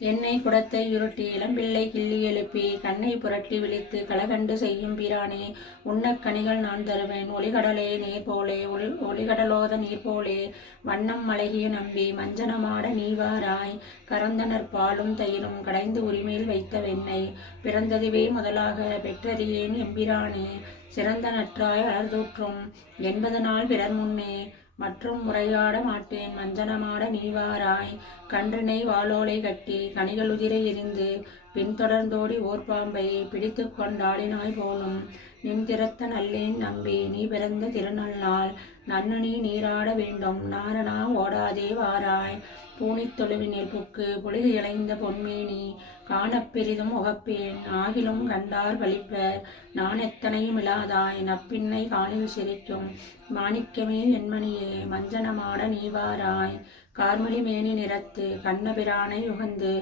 எண்ணெய் குடத்தை உருட்டி இளம்பிள்ளை கிள்ளி எழுப்பி கண்ணை புரட்டி விழித்து களகண்டு செய்யும் பிரானே, உண்ணக் கனிகள் நான் தருவேன் ஒளிகடலே நீர் போலே ஒளிகடலோத நீர் போலே, வண்ணம் மலகிய நம்பி மஞ்சனமாட நீவாராய், கறந்தனர் பாலும் தயிரும் கடைந்து உரிமையில் வைத்த வெண்ணெய், பிறந்ததுவே முதலாக பெற்றறியேன் எம்பிரானே, சிறந்த நற்றாய் அலர்தூற்றும் 80 நாள் பிறர் முன்னே, மற்றும் முறையாட மாட்டேன் மஞ்சனமாட நீவாராய், கன்றினை வாளோலை கட்டி கனிகளுதிர எரிந்து பின்தொடர்ந்தோடி ஓர் பாம்பை பிடித்து கொண்டாடினாய் போலும், நின் திறத்த நல்லேன் நம்பி நீ பிறந்த திருநள்ளால், நன்னு நீ நீராட வேண்டும் நாரணா ஓடாதே வாராய், பூணித் தொழுவினில் புக்கு பொழுது இளைந்த பொன்மேனி, காணப் பெரிதும் உகப்பேன் ஆகிலும் கண்டார் பலிப்பர், நான் எத்தனையும் இலாதாய் நப்பின்னை காலில் சிரிக்கும் மாணிக்கமே என்மணியே, மஞ்சனமாட நீவாராய், கார்மலி மேனி நிறத்து கண்ணபிரானை உகந்து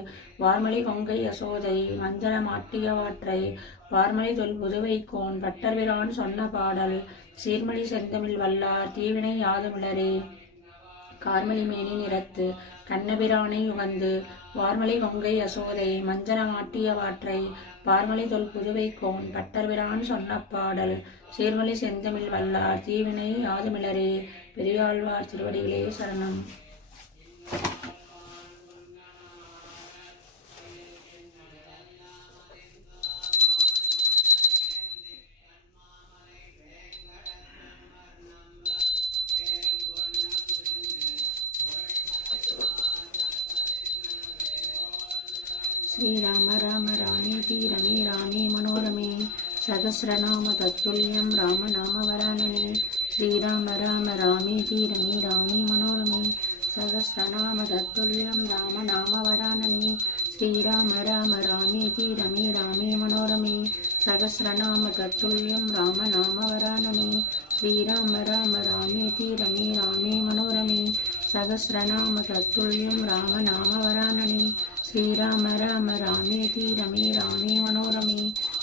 வார்மலி கொங்கை யசோதை மஞ்சன மாட்டியவாற்றை, வார்மலி தொல் புதுவைக்கோன் பட்டர்பிரான் சொன்ன பாடல், சீர்மலி செந்தமிழ் வல்லார் தீவினை யாதுமிழரே, கார்மலி மேனி நிறத்து கண்ணபிரானை உகந்து வார்மலி கொங்கை யசோதை மஞ்சன மாட்டியவாற்றை, பார்மலி தொல் புதுவைக்கோன் பட்டர்பிரான் சொன்ன பாடல், சீர்மலி செந்தமிழ் வல்லார் தீவினை யாதுமிழரே. பெரியாழ்வார் திருவடிகளே சரணம். श्रीराम राम रामेति रमे रामे मनोरमे, सहस्रनाम तत्तुल्यं राम नाम वरानने, श्रीराम राम रामेति रमे रामे मनोरमे, सहस्रनाम तत्तुल्यं राम नाम वरानने, श्रीराम राम रामेति रमे रामे मनोरमे, सहस्रनाम तत्तुल्यं राम नाम वरानने, श्रीराम राम रामेति रमे रामे मनोरमे, सहस्रनाम तत्तुल्यं राम नाम वरानने, श्रीराम राम रामेति रमे रामे मनोरमे,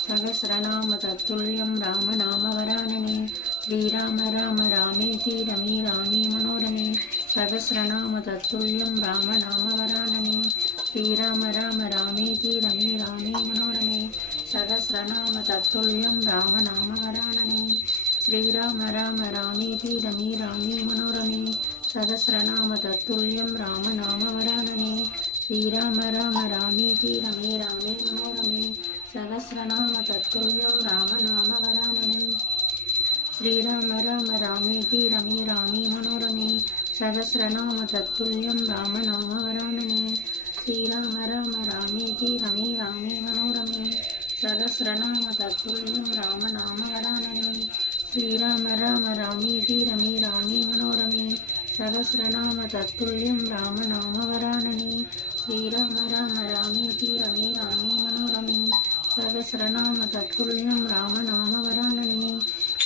सहस्रनाम तत्तुल्यं राम नाम वरानने, श्रीराम राम रामेति रमे रामे मनोरमे, सहस्रनाम तत्तुल्यं राम नाम वरानने, श्रीराम राम रामेति रमे रामे मनोरमे, सहस्रनाम तत्तुल्यं राम नाम वरानने, श्रीराम राम रामेति रमे रामे मनोरमे, सहस्रनाम तत्तुल्यं राम नाम वरानने, श्रीराम राम रामेति रमे रामे मनोरमे, सहस्रनाम तत्तुल्यं राम नाम वरानने, श्रीराम राम रामेति रमे रामे मनोरमे, सहस्रनाम तत्तुल्यं राम नाम वरानने, श्रीराम राम रामेति रमे रामे मनोरमे, सहस्रनाम तत्तुल्यं राम नाम वरानने, श्रीराम राम रामेति रमे रामे मनोरमे, सहस्रनाम तत्तुल्यं राम नाम वरानने, श्रीराम राम रामेति रमे रामे मनोरमे, सहस्रनाम तत्तुल्यं राम नाम वरानने,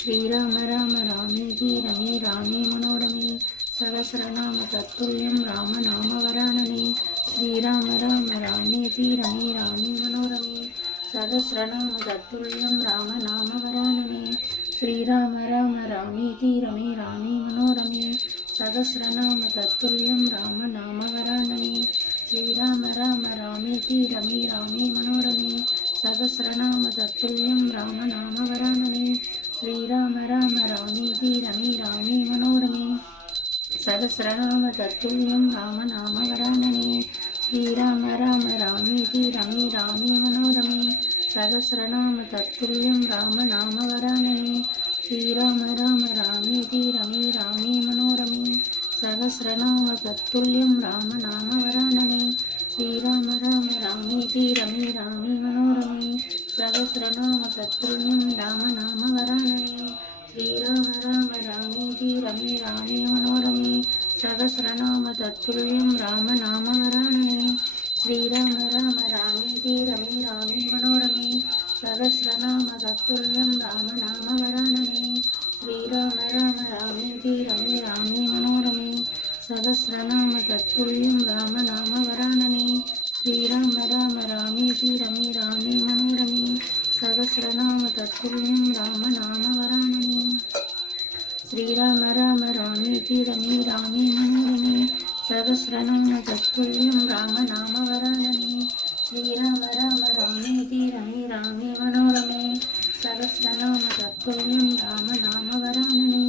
श्रीराम राम रामेति रमे रामे मनोरमे, सहस्रनाम तत्तुल्यं राम नाम वरानने, श्रीराम राम रामेति रमे रामे मनोरमे, सहस्रनाम तत्तुल्यं राम नाम वरानने, श्रीराम राम रामेति रमे रामे मनोरमे, सहस्रनाम तत्तुल्यं राम नाम वरानने, श्रीराम राम रामेति रमे रामे मनोरमे, सहस्रनाम तत्तुल्यं राम नाम वरानने, श्रीराम राम रामेति रमे रामे मनोरमे, सहस्रनाम तत्तुल्यं राम नाम वरानने, श्रीराम राम रामेति रमे रामे मनोरमे, सहस्रनाम तत्तुल्यं राम नाम वरानने, श्रीराम राम रामेति रमे रामे मनोरमे, सहस्रनाम तत्तुल्यं राम नाम वरानने, श्रीराम राम रामेति रमे रामे मनोरमे, सहस्रनाम तत्तुल्यं राम नाम वरानने, श्रीराम राम रामेति रमे रामे मनोरमे, सहस्रनाम तत्तुल्यं राम नाम वरानने, श्रीराम राम रामेति रमे रामे मनोरमे, सहस्रनाम तत्तुल्यं राम नाम वरानने, श्रीराम राम रामेति रमे रामे मनोरमे, सहस्रनाम तत्तुल्यं राम नाम वरानने, श्रीराम राम रामेति रमे रामे मनोरमे, सहस्रनाम तत्तुल्यं राम नाम वरानने, श्रीराम राम रामेति रमे रामे मनोरमे, సహస్రనామ తత్తుల్యం రామనామవరాననే శ్రీరామ రామ రామేతి రమే రామే మనోరమే సహస్రనామ తత్తుల్యం రామనామవరాననే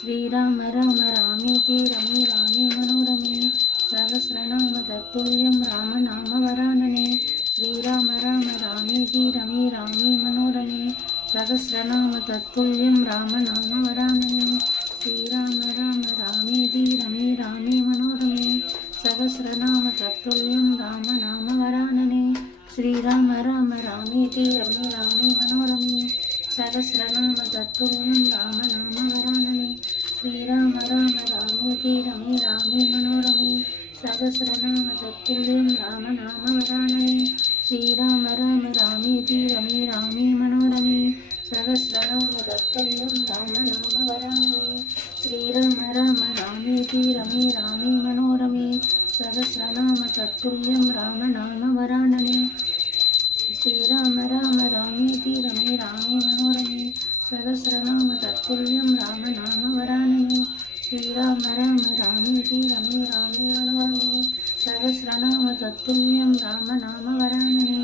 శ్రీరామ రామ రామేతి రమే రామే మనోరమే సహస్రనామ తత్తుల్యం రామనామవరాననే శ్రీరామ రామ రామేతి రమే రామే మనోరమే సహస్రనామ తత్తుల్యం రామనామవరాననే శ్రీరామ రామ రామేతి రమే రామే మనోరమే సహస్రనామ తత్తుల్యం రామనామవరాననే శ్రీరామ రామ రామేతి రమే రామే మనోరమే సహస్రనామ తత్తుల్యం రామనామవరాననే శ్రీరామ రామ రామేతి రమే రామే మనోరమే సహస్రనామ తత్తుల్యం రామనామవరాననే శ్రీరామ రామ రామేతి రమే రామే మనోరమే సహస్రనామ తత్తుల్యం రామనామవరాననే శ్రీరామ రామ రామేతి రమే రామే మనోరమే సహస్రనామ తత్తుల్యం రామనామవరాననే శ్రీరామ రామ రామేతి రమే రామే మనోరమే సహస్రనామ తత్తుల్యం రామనామవరాననే శ్రీరామ రామ రామేతి రమే రామే మనోరమే సహస్రనామ తత్తుల్యం రామనామవరాననే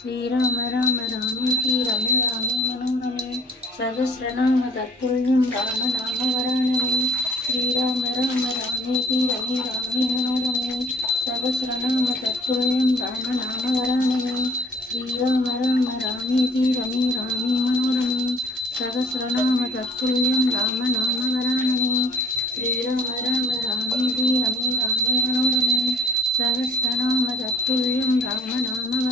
శ్రీరామ రామ రామేతి రమే రామే మనోరమే సహస్రనామ తత్తుల్యం రామనామవరాననే శ్రీరామ రామ రామేతి రమే రామే మనోరమే సహస్రనామ తత్తుల్యం రామనామవరాననే శ్రీరామ రామ రామేతి రమే రామే మనోరమే సహస్రనామ తత్తుల్యం రామనామవరాననే శ్రీరామ రామ రామేతి రమే రామే మనోరమే సహస్రనామ తత్తుల్యం రామనామవరాననే